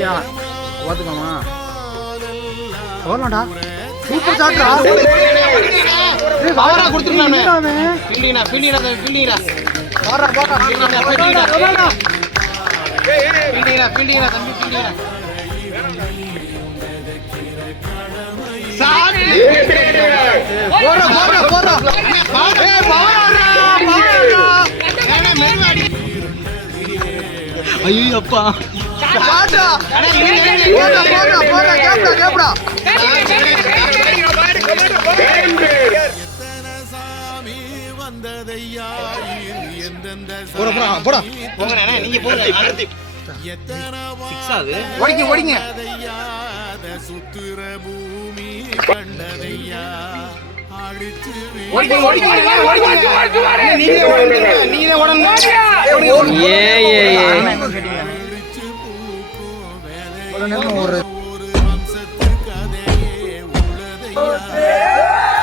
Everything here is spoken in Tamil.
ஓகேயா பாத்துக்கோமா போறடா சூப்பர் ஷாட்ரா ஏய் வாடா குடுத்துறானே ஃபீல்டிங்கடா வாடா ஃபீல்டிங்கடா ஃபீல்டிங்கடா தம்பி ஃபீல்டிங்கடா சாட் போறா ஏய் வாடா நானே மெதுவாடி ஐயோ அப்பா சாட்டா போடா கேப்டா போடா போங்க நீங்க போங்க சிக்ஸ் ஆகுது ஓடிங்க சுத்துற பூமி கண்டதையா நீங்க ஓடுங்க ஒரு வம்சத்துக்கு கதையே உள்ளதையா